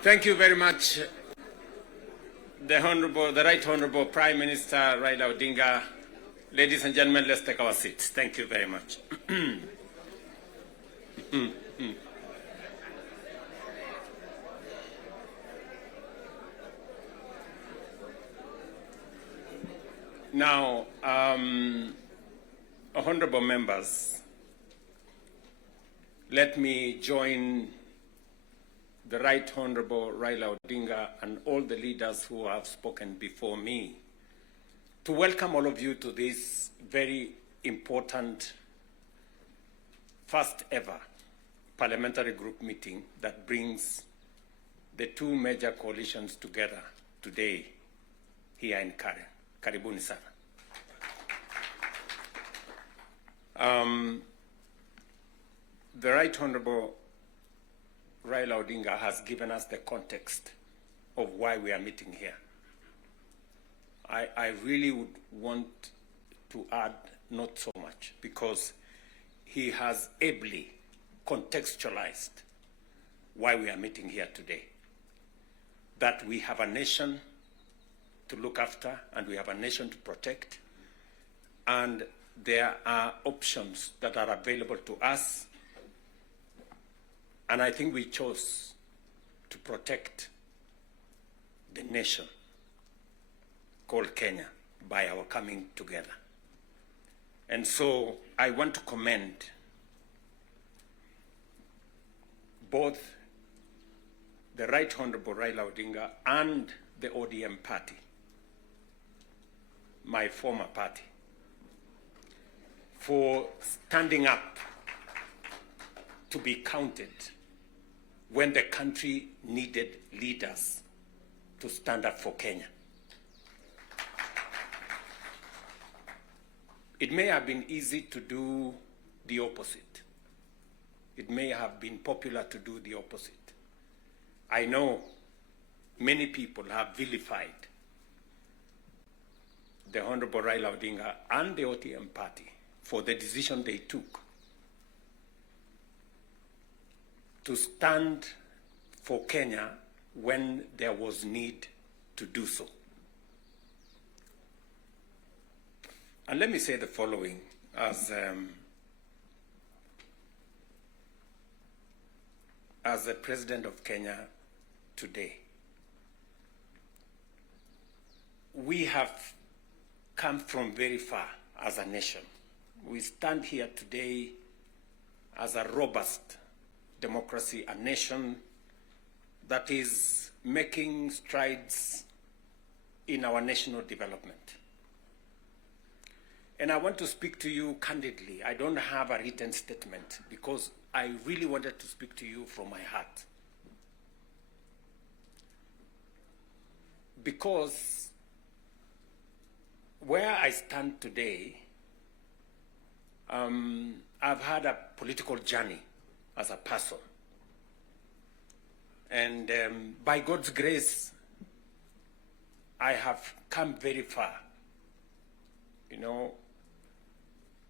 Thank you very much, the Right Honorable Prime Minister Raila Odinga. Ladies and gentlemen, let's take our seats. Thank you very much. Now, honorable members, let me join the Right Honorable Raila Odinga and all the leaders who have spoken before me to welcome all of you to this very important first ever parliamentary group meeting that brings the two major coalitions together today here in Karen. Karibuni sana. The Right Honorable Raila Odinga has given us the context of why we are meeting here. I really would want to add not so much because he has ably contextualized why we are meeting here today. That we have a nation to look after and we have a nation to protect, and there are options that are available to us, and I think we chose to protect the nation called Kenya by our coming together. And so I want to commend both the Right Honorable Raila Odinga and the ODM party, my former party, for standing up to be counted when the country needed leaders to stand up for Kenya. It may have been easy to do the opposite. It may have been popular to do the opposite. I know many people have vilified the Honorable Raila Odinga and the ODM party for the decision they took to stand for Kenya when there was need to do so. And let me say the following as the President of Kenya today. We have come from very far as a nation. We stand here today as a robust democracy, a nation that is making strides in our national development. And I want to speak to you candidly. I don't have a written statement because I really wanted to speak to you from my heart. Because where I stand today, I've had a political journey as a person. And by God's grace, I have come very far. You know,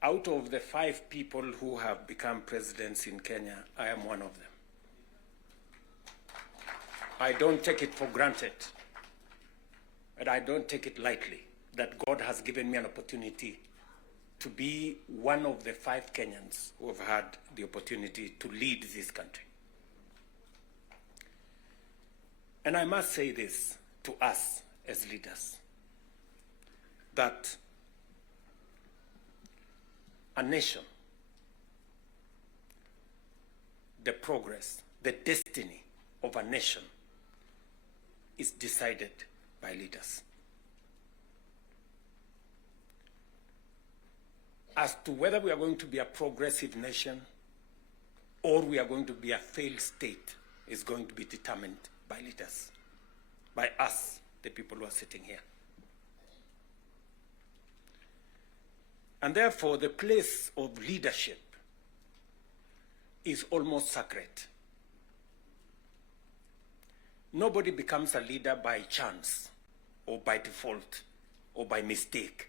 out of the 5 people who have become presidents in Kenya, I am one of them. I don't take it for granted, and I don't take it lightly that God has given me an opportunity to be one of the 5 Kenyans who have had the opportunity to lead this country. And I must say this to us as leaders, that a nation, the progress, the destiny of a nation is decided by leaders. As to whether we are going to be a progressive nation or we are going to be a failed state is going to be determined by leaders, by us, the people who are sitting here. And therefore, the place of leadership is almost sacred. Nobody becomes a leader by chance or by default or by mistake.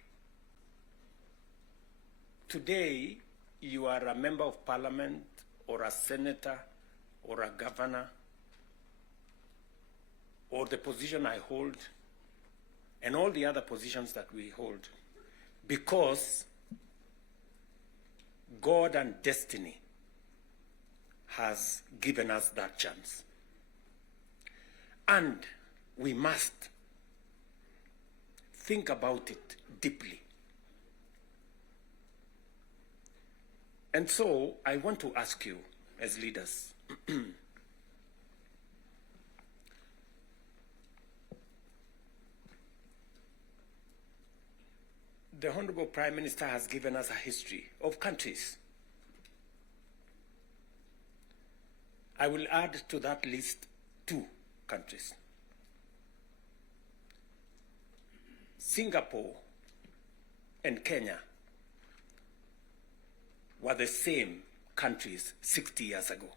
today you are a member of parliament or a senator or a governor or the position I hold and all the other positions that we hold because God and destiny has given us that chance. And we must think about it deeply. And so I want to ask you as leaders, the Honorable Prime Minister has given us a history of countries. I will add to that list 2 countries. Singapore and Kenya were the same countries 60 years ago.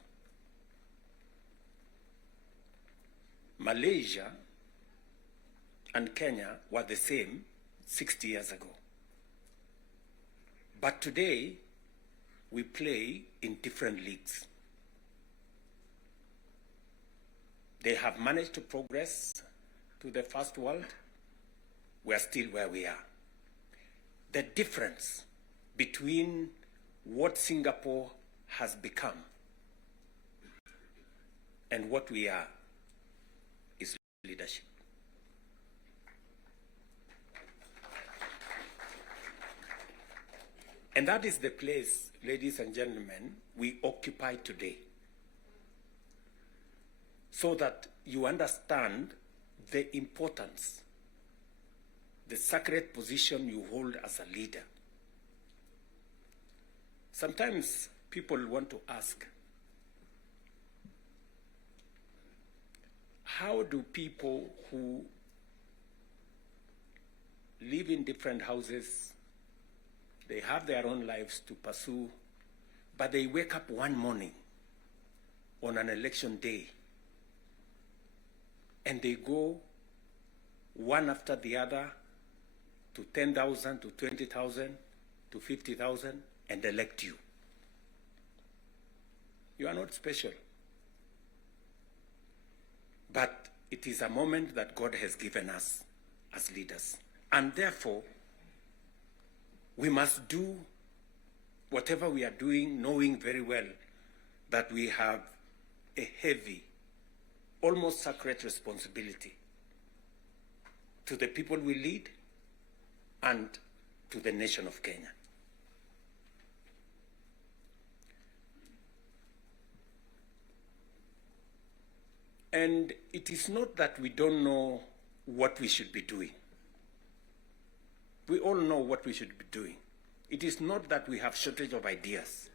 Malaysia and Kenya were the same 60 years ago. But today, we play in different leagues. They have managed to progress to the first world. We are still where we are. The difference between what Singapore has become and what we are is leadership. And that is the place, ladies and gentlemen, we occupy today. So that you understand the importance, the sacred position you hold as a leader. Sometimes people want to ask, how do people who live in different houses, they have their own lives to pursue, but they wake up one morning on an election day and they go one after the other to 10,000, to 20,000, to 50,000 and elect you? You are not special. But it is a moment that God has given us as leaders. And therefore, we must do whatever we are doing, knowing very well that we have a heavy, almost sacred responsibility to the people we lead and to the nation of Kenya. And it is not that we don't know what we should be doing. We all know what we should be doing. It is not that we have shortage of ideas.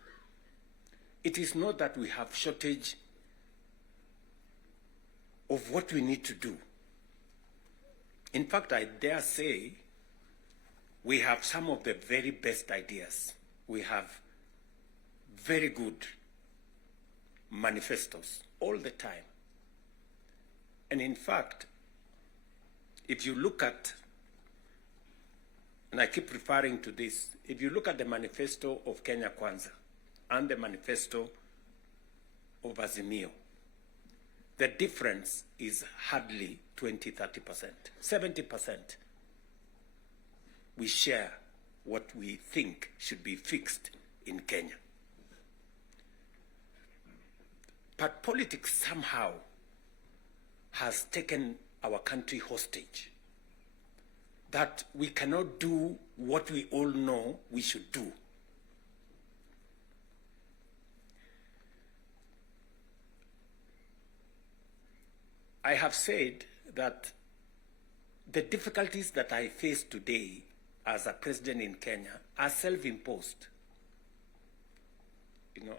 It is not that we have shortage of what we need to do. In fact, I dare say we have some of the very best ideas. We have very good manifestos all the time. And in fact, if you look at, and I keep referring to this, if you look at the manifesto of Kenya Kwanza and the manifesto of Azimio, the difference is hardly 20-30%. 70% we share what we think should be fixed in Kenya. But politics somehow has taken our country hostage, that we cannot do what we all know we should do. I have said that the difficulties that I face today as a president in Kenya are self-imposed. You know,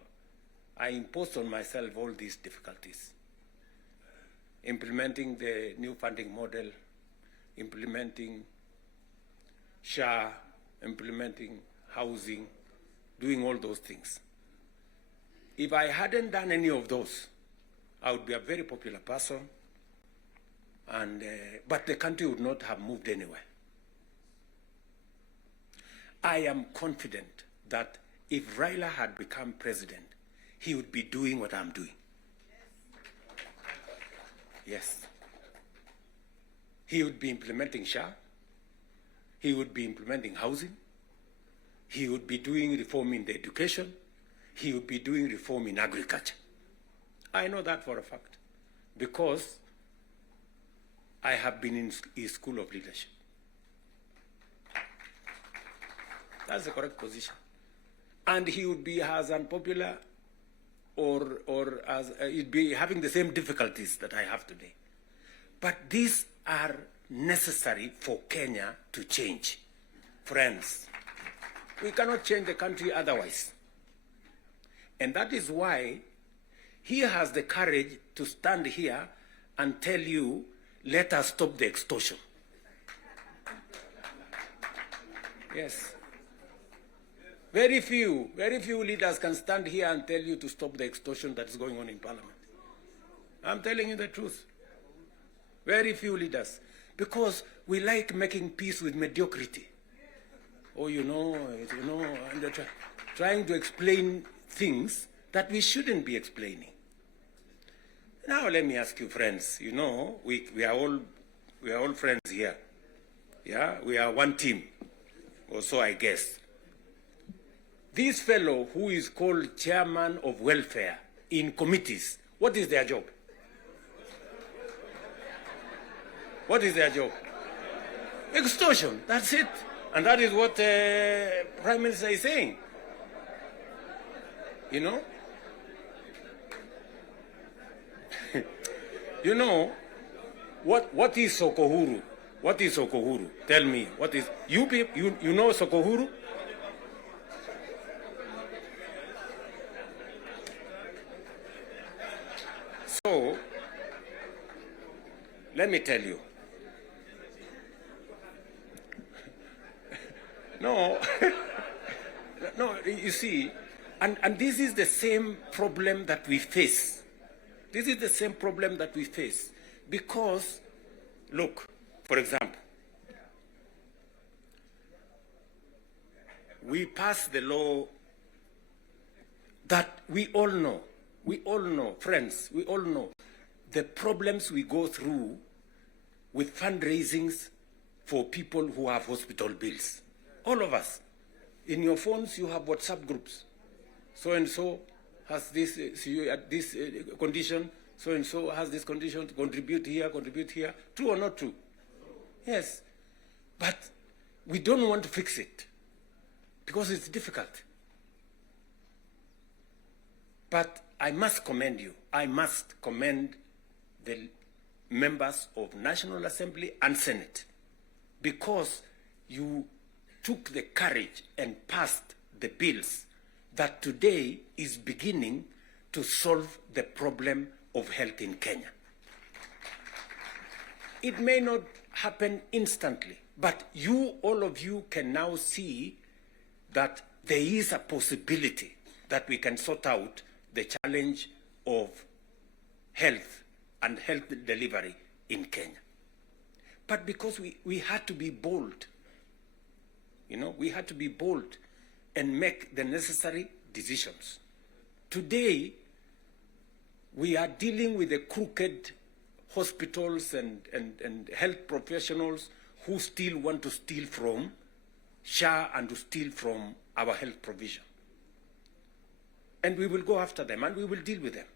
I imposed on myself all these difficulties. Implementing the new funding model, implementing SHA, implementing housing, doing all those things. If I hadn't done any of those, I would be a very popular person, and but the country would not have moved anywhere. I am confident that if Raila had become president, he would be doing what I'm doing. Yes. He would be implementing SHA. He would be implementing housing. He would be doing reform in the education. He would be doing reform in agriculture. I know that for a fact because I have been in his school of leadership. That's the correct position. And he would be as unpopular or as he'd be having the same difficulties that I have today. But these are necessary for Kenya to change. Friends, we cannot change the country otherwise. And that is why he has the courage to stand here and tell you, let us stop the extortion. Yes. Very few leaders can stand here and tell you to stop the extortion that is going on in Parliament. I'm telling you the truth. Very few leaders. Because we like making peace with mediocrity. Oh, and trying to explain things that we shouldn't be explaining. Now let me ask you, friends, we are all friends here. Yeah, we are one team, or so I guess. This fellow who is called chairman of welfare in committees, what is their job? What is their job? Extortion, that's it. And that is what Prime Minister is saying. What is Sokohuru? What is Sokohuru? Tell me, what is, you know Sokohuru? So, let me tell you. No, you see, and this is the same problem that we face. This is the same problem that we face. Because, look, for example, we passed the law that we all know, friends, we all know the problems we go through with fundraisings for people who have hospital bills. All of us. In your phones, you have WhatsApp groups. So-and-so has this, this condition, so-and-so has this condition, to contribute here. True or not true? Yes. But we don't want to fix it because it's difficult. But I must commend you. I must commend the members of National Assembly and Senate because you took the courage and passed the bills that today is beginning to solve the problem of health in Kenya. It may not happen instantly, but all of you can now see that there is a possibility that we can sort out the challenge of health and health delivery in Kenya. But because we had to be bold, we had to be bold and make the necessary decisions. Today, we are dealing with the crooked hospitals and health professionals who still want to steal from SHA and to steal from our health provision. And we will go after them and we will deal with them.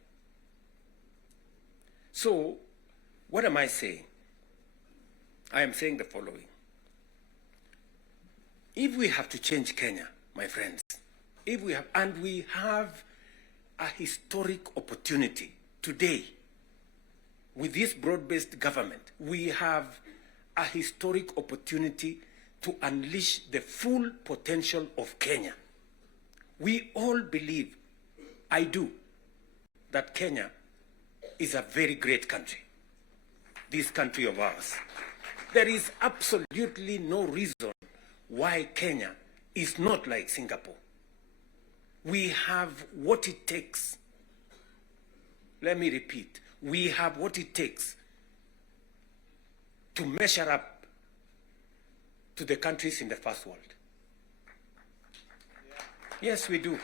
So, what am I saying? I am saying the following. If we have to change Kenya, my friends, we have a historic opportunity today with this broad-based government, we have a historic opportunity to unleash the full potential of Kenya. We all believe, I do, that Kenya is a very great country, this country of ours. There is absolutely no reason why Kenya is not like Singapore. We have what it takes. Let me repeat. We have what it takes to measure up to the countries in the first world. Yes, we do.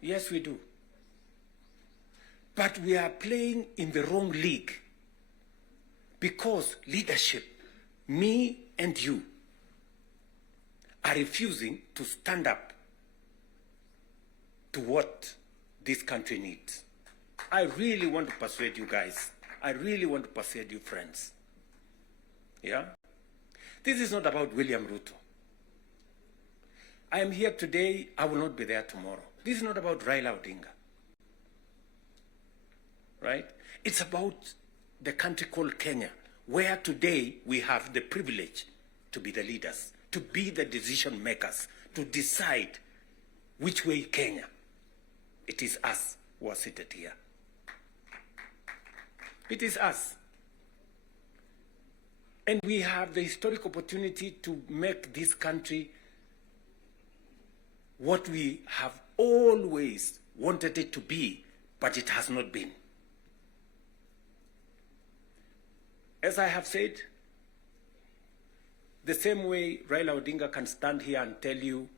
Yes, we do. But we are playing in the wrong league because leadership, me and you, are refusing to stand up to what this country needs. I really want to persuade you guys. I really want to persuade you friends. Yeah? This is not about William Ruto. I am here today, I will not be there tomorrow. This is not about rallied. Right? It's about the country called Kenya, where today we have the privilege to be the leaders, to be the decision makers, to decide which way Kenya. It is us who are seated here. It is us. And we have the historic opportunity to make this country what we have always wanted it to be, but it has not been. As I have said, the same way Raila Odinga can stand here and tell you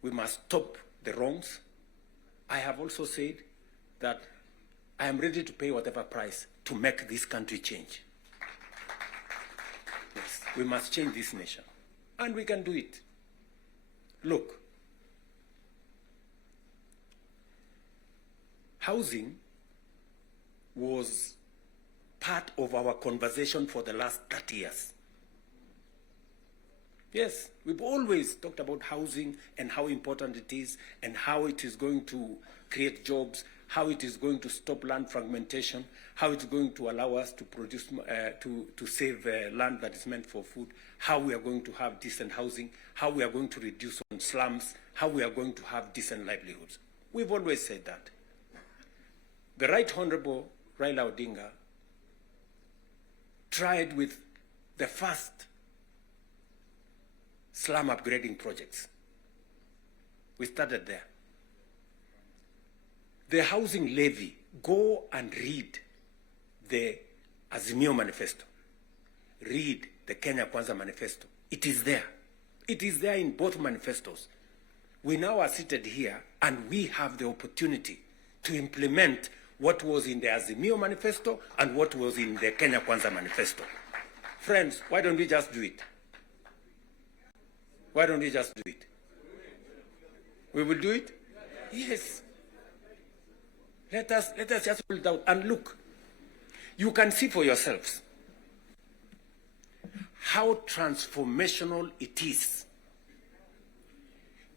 we must stop the wrongs, I have also said that I am ready to pay whatever price to make this country change. Yes, we must change this nation. And we can do it. Look, housing was part of our conversation for the last 30 years. Yes, we've always talked about housing and how important it is and how it is going to create jobs, how it is going to stop land fragmentation, how it's going to allow us to produce, to save land that is meant for food, how we are going to have decent housing, how we are going to reduce on slums, how we are going to have decent livelihoods. We've always said that. The Right Honorable Raila Odinga tried with the first slum upgrading projects. We started there. The housing levy, go and read the Azimio Manifesto. Read the Kenya Kwanza Manifesto. It is there. It is there in both manifestos. We now are seated here and we have the opportunity to implement what was in the Azimio Manifesto and what was in the Kenya Kwanza Manifesto. Friends, why don't we just do it? Why don't we just do it? We will do it? Yes. Let us just pull it out and look. You can see for yourselves how transformational it is.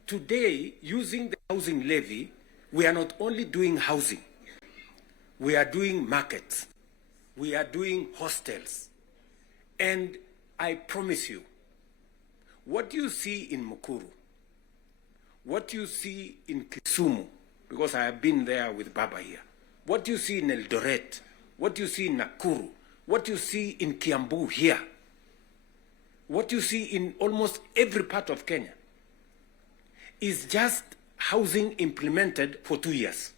Today, using the housing levy, we are not only doing housing, we are doing markets, we are doing hostels. And I promise you, what you see in Mukuru, what you see in Kisumu, because I have been there with Baba here, what you see in Eldoret, what you see in Nakuru, what you see in Kiambu here, what you see in almost every part of Kenya, is just housing implemented for 2 years.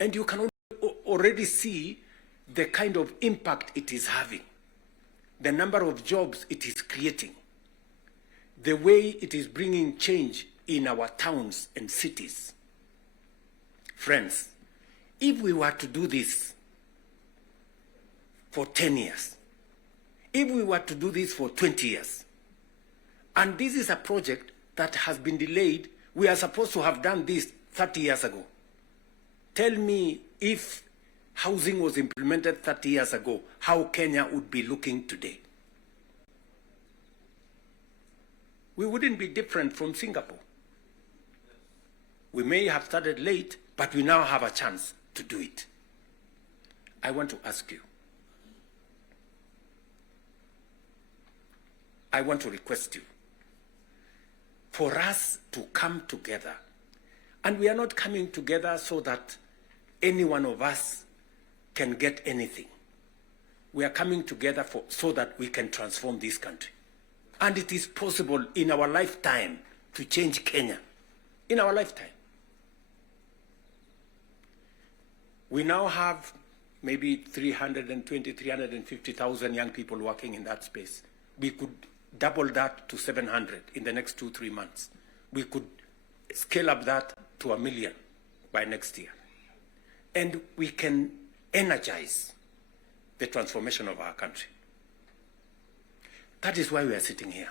And you can already see the kind of impact it is having, the number of jobs it is creating, the way it is bringing change in our towns and cities. Friends, if we were to do this for 10 years, if we were to do this for 20 years, and this is a project that has been delayed, we are supposed to have done this 30 years ago. Tell me, if housing was implemented 30 years ago, how Kenya would be looking today. We wouldn't be different from Singapore. We may have started late, but we now have a chance to do it. I want to ask you, I want to request you, for us to come together. And we are not coming together so that any one of us can get anything. We are coming together so that we can transform this country. And it is possible in our lifetime to change Kenya. In our lifetime. We now have maybe 320, 350,000 young people working in that space. We could double that to 700 in the next 2-3 months. We could scale up that to 1 million by next year. And we can energize the transformation of our country. That is why we are sitting here.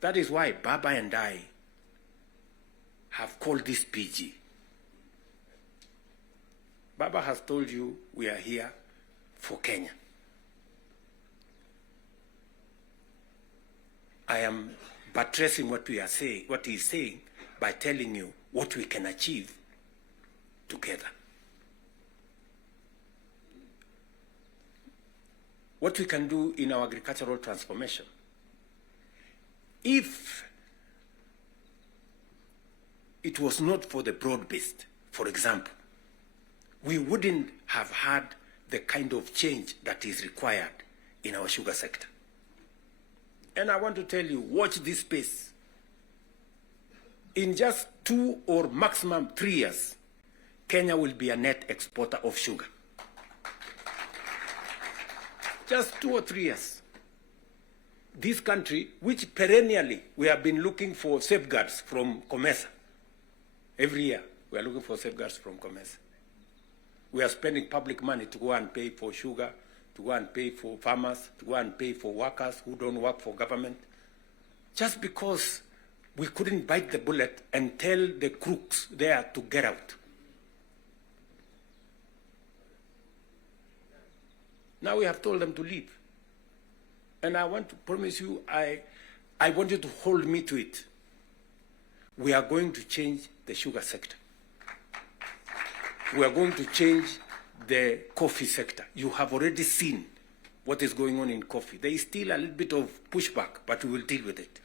That is why Baba and I have called this PG. Baba has told you we are here for Kenya. I am buttressing what we are saying, what he is saying, by telling you what we can achieve together. What we can do in our agricultural transformation. If it was not for the broad-based, for example, we wouldn't have had the kind of change that is required in our sugar sector. And I want to tell you, watch this space. In just 2 or maximum 3 years, Kenya will be a net exporter of sugar. Just 2 or 3 years. This country, which perennially we have been looking for safeguards from COMESA. Every year, we are looking for safeguards from COMESA. We are spending public money to go and pay for sugar, to go and pay for farmers, to go and pay for workers who don't work for government, just because we couldn't bite the bullet and tell the crooks there to get out. Now we have told them to leave. And I want to promise you, I want you to hold me to it. We are going to change the sugar sector. We are going to change the coffee sector. You have already seen what is going on in coffee. There is still a little bit of pushback, but we will deal with it.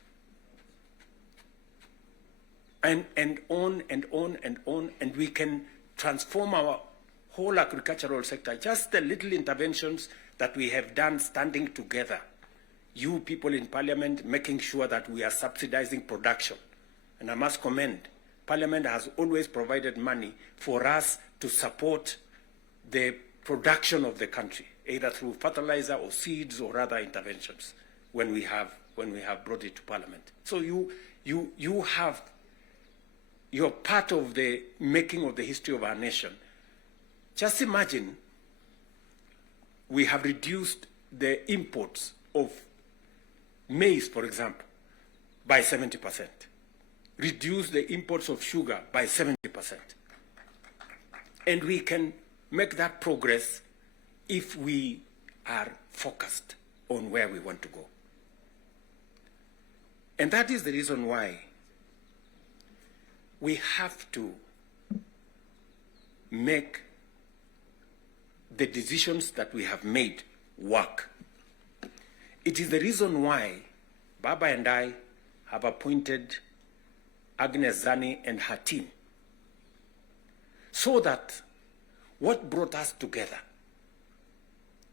And on and on and on, and we can transform our whole agricultural sector. Just the little interventions that we have done standing together. You people in Parliament making sure that we are subsidizing production. And I must commend, Parliament has always provided money for us to support the production of the country, either through fertilizer or seeds or other interventions when we have brought it to Parliament. So you're part of the making of the history of our nation. Just imagine we have reduced the imports of maize, for example, by 70%. Reduce the imports of sugar by 70%. And we can make that progress if we are focused on where we want to go. And that is the reason why we have to make the decisions that we have made work. It is the reason why Baba and I have appointed Agnes Zani and her team, so that what brought us together,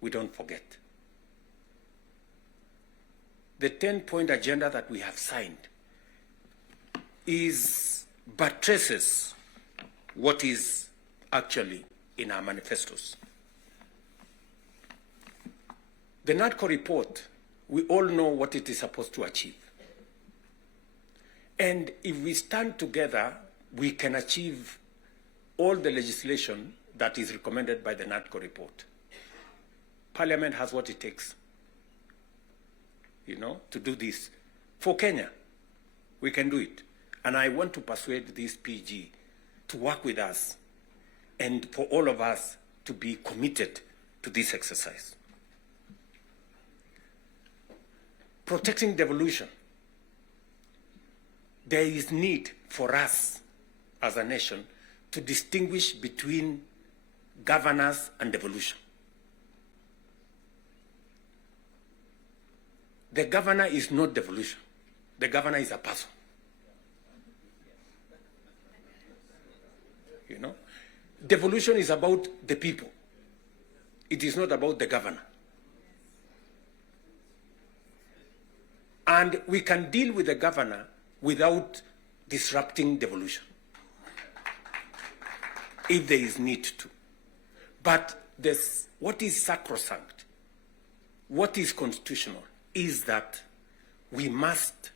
we don't forget. The 10-point agenda that we have signed buttresses what is actually in our manifestos. The NADCO report, we all know what it is supposed to achieve. And if we stand together, we can achieve all the legislation that is recommended by the NADCO report. Parliament has what it takes, to do this. For Kenya, we can do it. And I want to persuade this PG to work with us and for all of us to be committed to this exercise. Protecting devolution. There is need for us as a nation to distinguish between governance and devolution. The governor is not devolution. The governor is a person. Devolution is about the people. It is not about the governor. And we can deal with the governor without disrupting devolution, if there is need to. But what is sacrosanct, what is constitutional, is that we must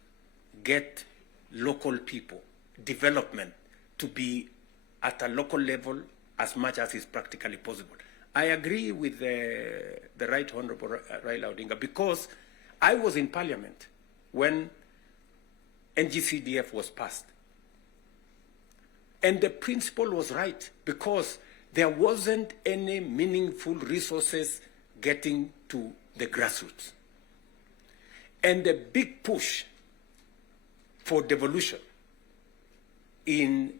get local people, development, to be at a local level as much as is practically possible. I agree with the Right Honorable Raila Odinga, because I was in Parliament when NGCDF was passed. And the principle was right, because there wasn't any meaningful resources getting to the grassroots. And the big push for devolution in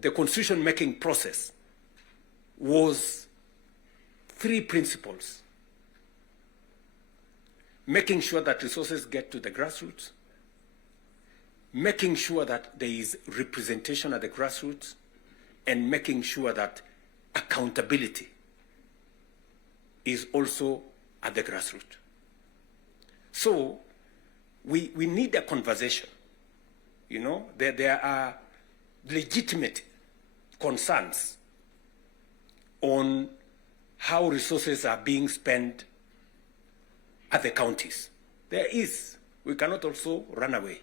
the constitution-making process was three principles: making sure that resources get to the grassroots, making sure that there is representation at the grassroots, and making sure that accountability is also at the grassroots. So we need a conversation. You know, there are legitimate concerns on how resources are being spent at the counties. There is. We cannot also run away.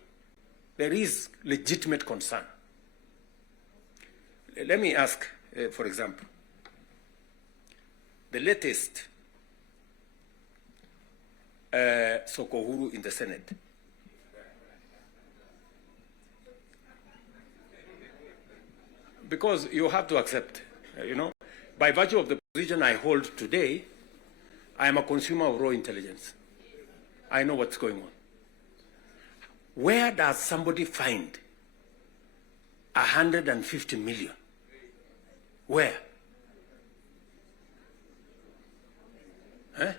There is legitimate concern. Let me ask, for example, the latest Sokohuru in the Senate. Because you have to accept, you know, by virtue of the position I hold today, I am a consumer of raw intelligence. I know what's going on. Where does somebody find 150 million? Where? Huh?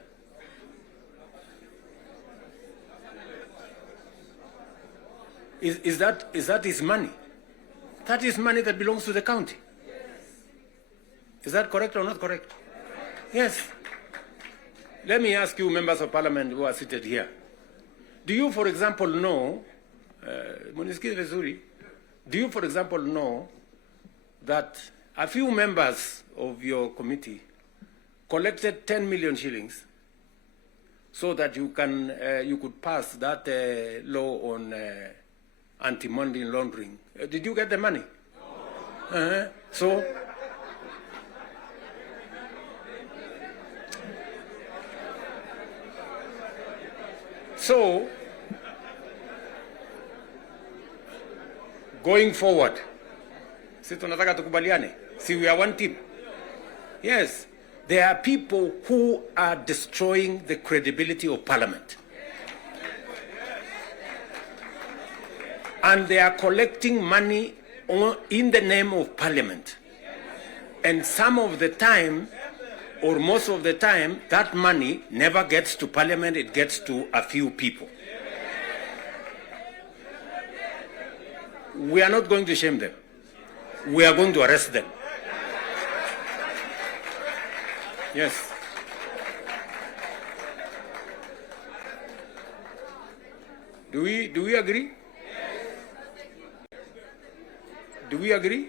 Is that his money? That is money that belongs to the county. Is that correct or not correct? Yes. Let me ask you, members of parliament who are seated here. Do you, for example, know, do you, for example, know that a few members of your committee collected 10 million shillings so that you could pass that law on anti-money laundering? Did you get the money? No. So, going forward, si tunataka tukubaliane, si we are one team. Yes, there are people who are destroying the credibility of Parliament. And they are collecting money in the name of Parliament. And some of the time, or most of the time, that money never gets to Parliament, it gets to a few people. We are not going to shame them. We are going to arrest them. Yes. Do we agree? Do we agree?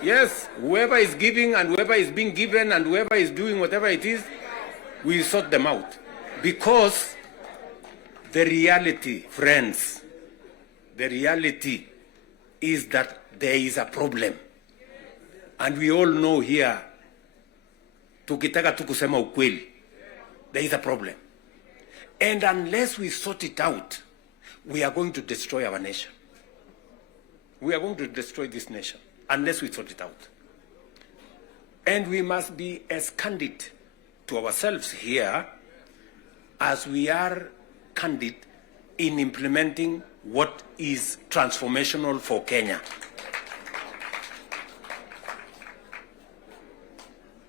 Yes, whoever is giving and whoever is being given and whoever is doing whatever it is, we sort them out. Because the reality, friends, the reality is that there is a problem. And we all know here, tukitaka tu kusema ukweli, there is a problem. And unless we sort it out, we are going to destroy our nation. We are going to destroy this nation unless we sort it out. And we must be as candid to ourselves here as we are candid in implementing what is transformational for Kenya.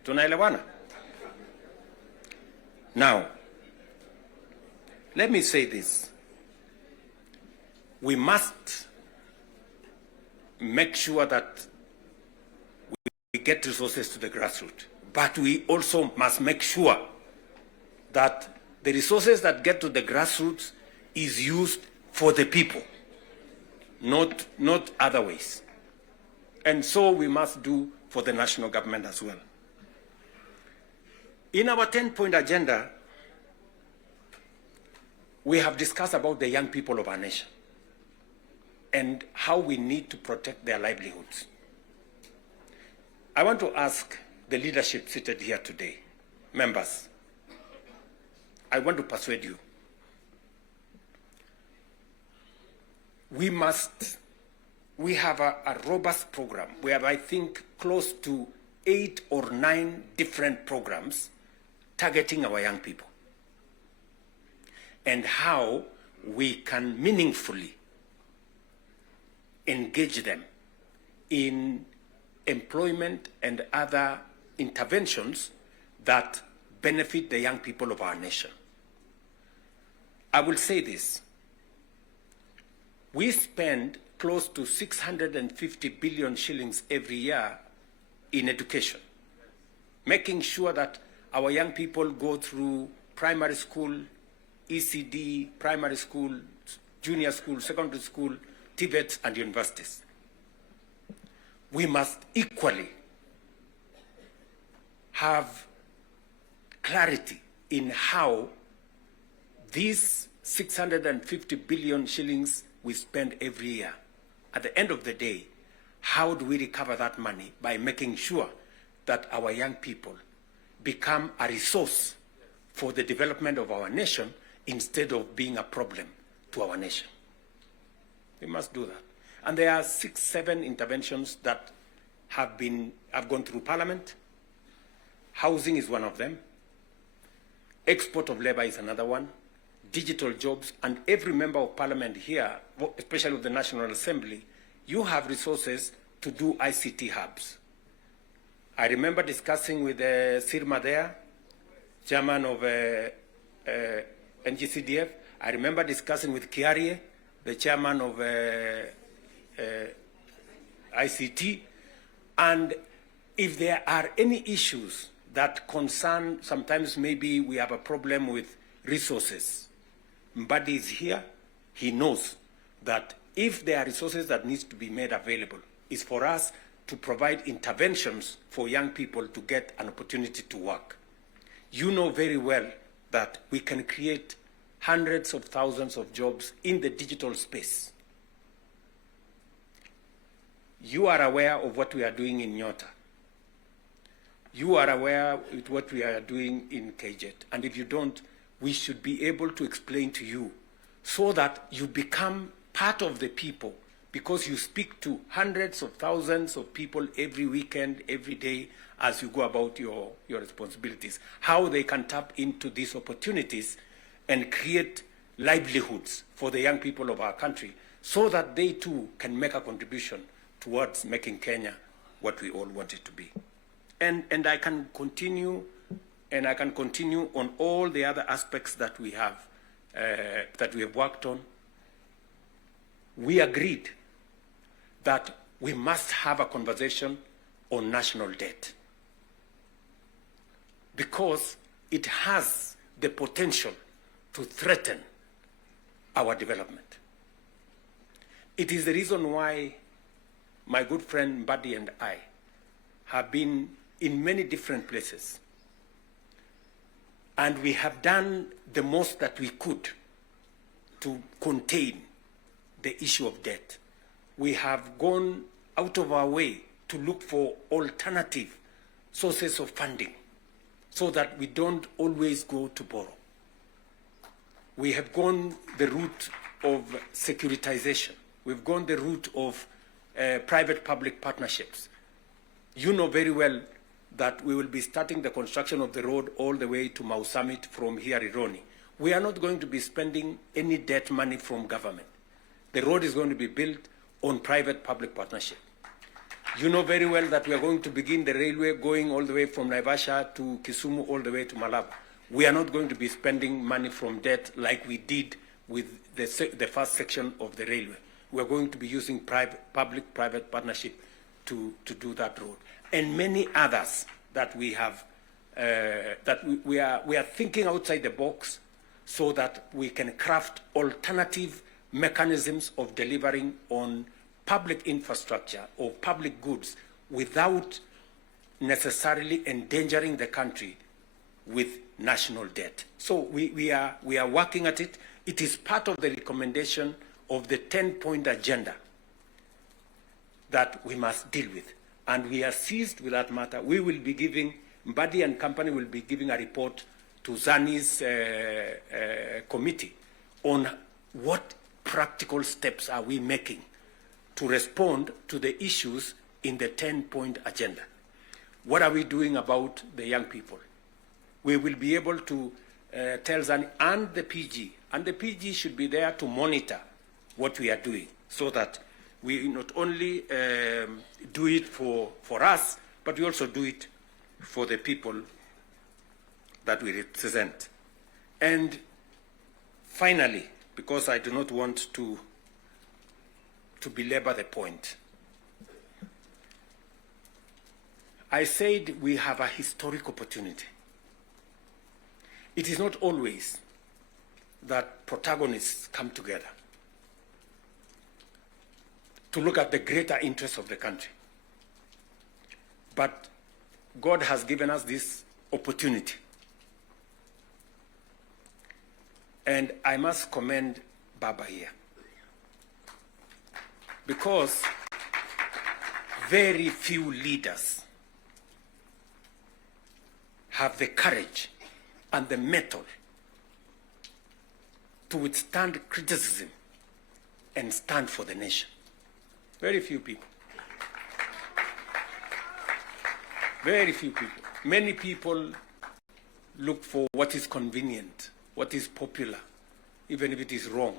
Tunaelewana? Now, let me say this. We must make sure that we get resources to the grassroots. But we also must make sure that the resources that get to the grassroots is used for the people, not other ways. And so we must do for the national government as well. In our 10-point agenda, we have discussed about the young people of our nation and how we need to protect their livelihoods. I want to ask the leadership seated here today, members, I want to persuade you. We have a robust program. We have, I think, close to 8 or 9 different programs targeting our young people and how we can meaningfully engage them in employment and other interventions that benefit the young people of our nation. I will say this. We spend close to 650 billion shillings every year in education, making sure that our young people go through primary school, ECD, primary school, junior school, secondary school, TVETs, and universities. We must equally have clarity in how these 650 billion shillings we spend every year, at the end of the day, how do we recover that money? By making sure that our young people become a resource for the development of our nation instead of being a problem to our nation. We must do that. And there are 6, 7 interventions that have gone through Parliament. Housing is one of them. Export of labor is another one. Digital jobs, and every member of Parliament here, especially of the National Assembly, you have resources to do ICT hubs. I remember discussing with Sirma there, chairman of NGCDF. I remember discussing with Kiarie, the chairman of ICT. And if there are any issues that concern, sometimes maybe we have a problem with resources, Mbadi is here. He knows that if there are resources that needs to be made available, it's for us to provide interventions for young people to get an opportunity to work. You know very well that we can create hundreds of thousands of jobs in the digital space. You are aware of what we are doing in Nyota. You are aware of what we are doing in KJet. And if you don't, we should be able to explain to you so that you become part of the people, because you speak to hundreds of thousands of people every weekend, every day, as you go about your responsibilities, how they can tap into these opportunities and create livelihoods for the young people of our country so that they too can make a contribution towards making Kenya what we all want it to be. And I can continue, and I can continue on all the other aspects that we have worked on. We agreed that we must have a conversation on national debt because it has the potential to threaten our development. It is the reason why my good friend Mbadi and I have been in many different places, and we have done the most that we could to contain the issue of debt. We have gone out of our way to look for alternative sources of funding so that we don't always go to borrow. We have gone the route of securitization. We've gone the route of private-public partnerships. You know very well that we will be starting the construction of the road all the way to Mau Summit from here, Ironi. We are not going to be spending any debt money from government. The road is going to be built on private-public partnership. You know very well that we are going to begin the railway going all the way from Naivasha to Kisumu all the way to Malaba. We are not going to be spending money from debt like we did with the first section of the railway. We are going to be using public-private partnership to do that road. And many others that we have, we are thinking outside the box so that we can craft alternative mechanisms of delivering on public infrastructure or public goods without necessarily endangering the country with national debt. So we are working at it. It is part of the recommendation of the 10-point agenda that we must deal with. And we are seized with that matter. We will be giving, Mbadi and company will be giving a report to Zani's committee on what practical steps are we making to respond to the issues in the 10-point agenda. What are we doing about the young people? We will be able to tell Zani and the PG, and the PG should be there to monitor what we are doing so that we not only do it for us, but we also do it for the people that we represent. And finally, because I do not want to belabor the point, I said we have a historic opportunity. It is not always that protagonists come together to look at the greater interests of the country. But God has given us this opportunity. And I must commend Baba here, because very few leaders have the courage and the mettle to withstand criticism and stand for the nation. Very few people. Very few people. Many people look for what is convenient, what is popular, even if it is wrong,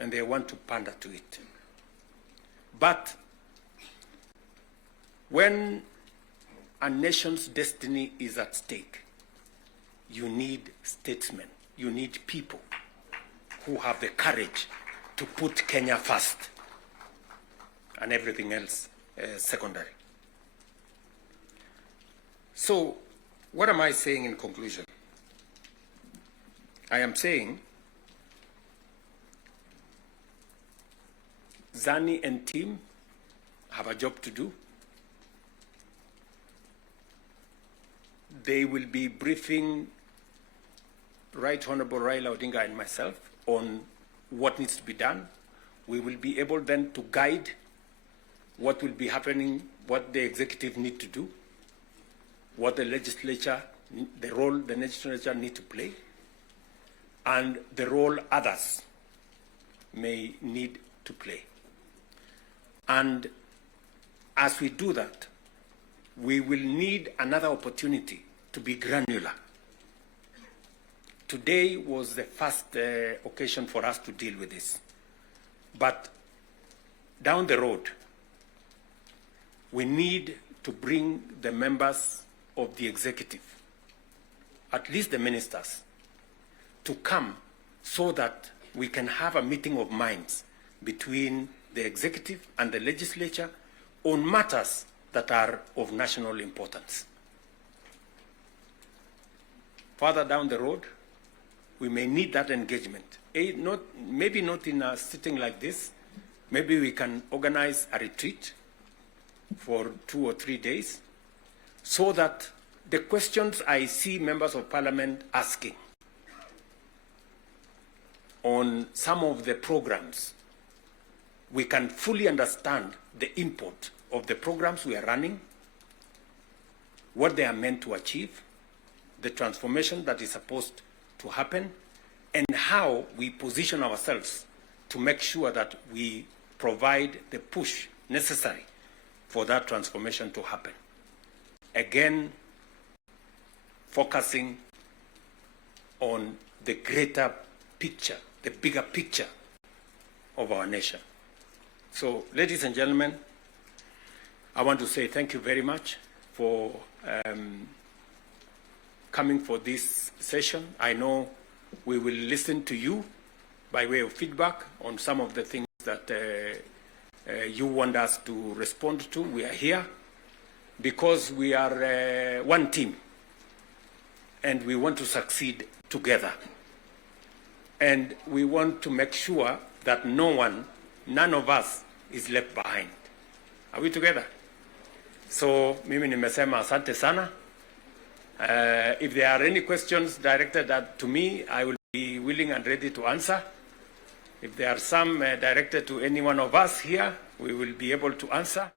and they want to pander to it. But when a nation's destiny is at stake, you need statesmen, you need people who have the courage to put Kenya first and everything else secondary. So, what am I saying in conclusion? I am saying Zani and team have a job to do. They will be briefing Right Honorable Raila Odinga and myself on what needs to be done. We will be able then to guide what will be happening, what the executive need to do, what the legislature, the role the legislature need to play, and the role others may need to play. And as we do that, we will need another opportunity to be granular. Today was the first occasion for us to deal with this. But down the road, we need to bring the members of the executive, at least the ministers, to come so that we can have a meeting of minds between the executive and the legislature on matters that are of national importance. Further down the road, we may need that engagement. Maybe not in a sitting like this. Maybe we can organize a retreat for 2 or 3 days so that the questions I see members of parliament asking on some of the programs, we can fully understand the import of the programs we are running, what they are meant to achieve, the transformation that is supposed to happen, and how we position ourselves to make sure that we provide the push necessary for that transformation to happen. Again, focusing on the greater picture, the bigger picture of our nation. So, ladies and gentlemen, I want to say thank you very much for coming for this session. I know we will listen to you by way of feedback on some of the things that you want us to respond to. We are here because we are one team and we want to succeed together. And we want to make sure that none of us is left behind. Are we together? So, mimi nimesema asante sana. If there are any questions directed to me, I will be willing and ready to answer. If there are some directed to any one of us here, we will be able to answer.